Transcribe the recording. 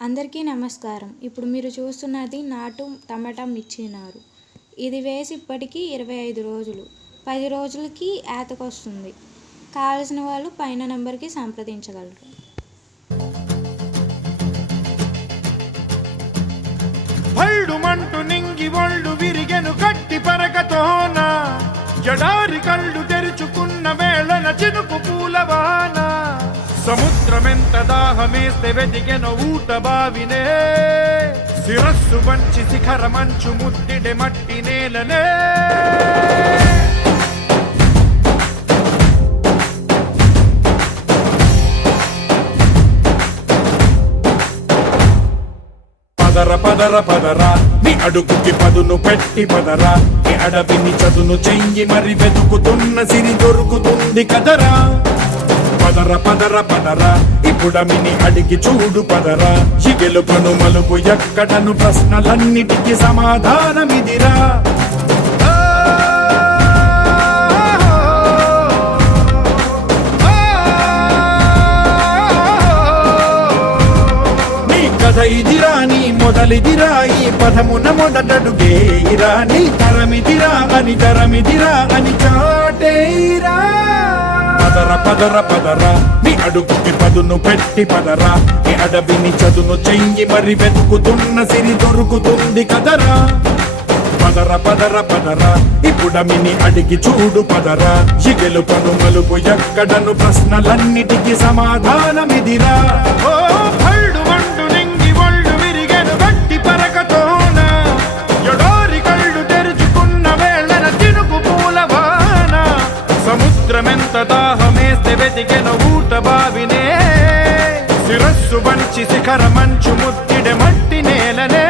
అందరికీ నమస్కారం. ఇప్పుడు మీరు చూస్తున్నది నాటు టమాటా మిర్చి నారు. ఇది వేసి ఇప్పటికీ ఇరవై ఐదు రోజులు. పది రోజులకి ఏతకొస్తుంది కావలసిన వాళ్ళు పైన నెంబర్కి సంప్రదించగలరు. పళ్ళు మంటు నింగి ఒళ్ళు విరిగెను గట్టి పరకతోన ఎడారి కళ్ళు తెరుచుకున్న వేళన చినుకు పూలవాన సముద్రమెంత దాహమేస్తే వెతికెను ఊట బావినే శిరస్సు వంచి శిఖర మంచు ముద్దిడె మట్టి నేలనే? పదర పదర పదరా. నీ అడుగుకి పదును పెట్టి పదరా. నీ అడవిని చదును చెయ్యి మరి వెతుకుతున్న సిరి దొరుకుతుంది కదరా. పదర పదర పదరా. ఇప్పుడమిని అడిగి చూడు పదరా. చిగెలుపను మలుపు ఎక్కడను ప్రశ్నలన్నిటికీ సమాధానమిదిరా. కథ ఇదిరా నీ మొదలిదిరా ఈ పదమున మొదటడుగేయిరా నీ తరమిదిరా అని తరమిదిరా అని చాటేయిరా పదర పదరా నీ అడుగుకి పదును పెట్టి పదరా. నీ అడవిని చదును చెయ్యి మరి వెతుకుతున్న సిరి దొరుకుతుంది కదరా. పదర పదర పదరా. ఇప్పుడమిని అడిగి చూడు పదరా. చిగెలు పను మలుపు ఎక్కడను ప్రశ్నలన్నిటికీ సమాధానమిదిరా. ఓ భళ్ళు మండు నింగి ఒళ్ళు విరిగెను గట్టి పరకతోన. ఎడారి కళ్ళు తెరుచుకున్న వేళన తినుకు పూలవాన సముద్రమెంత దాహమేస్తే వెతికెను ఊట బావినే. శిరస్సు వంచి శిఖర మంచు ముద్దిడె మట్టి నేలనే.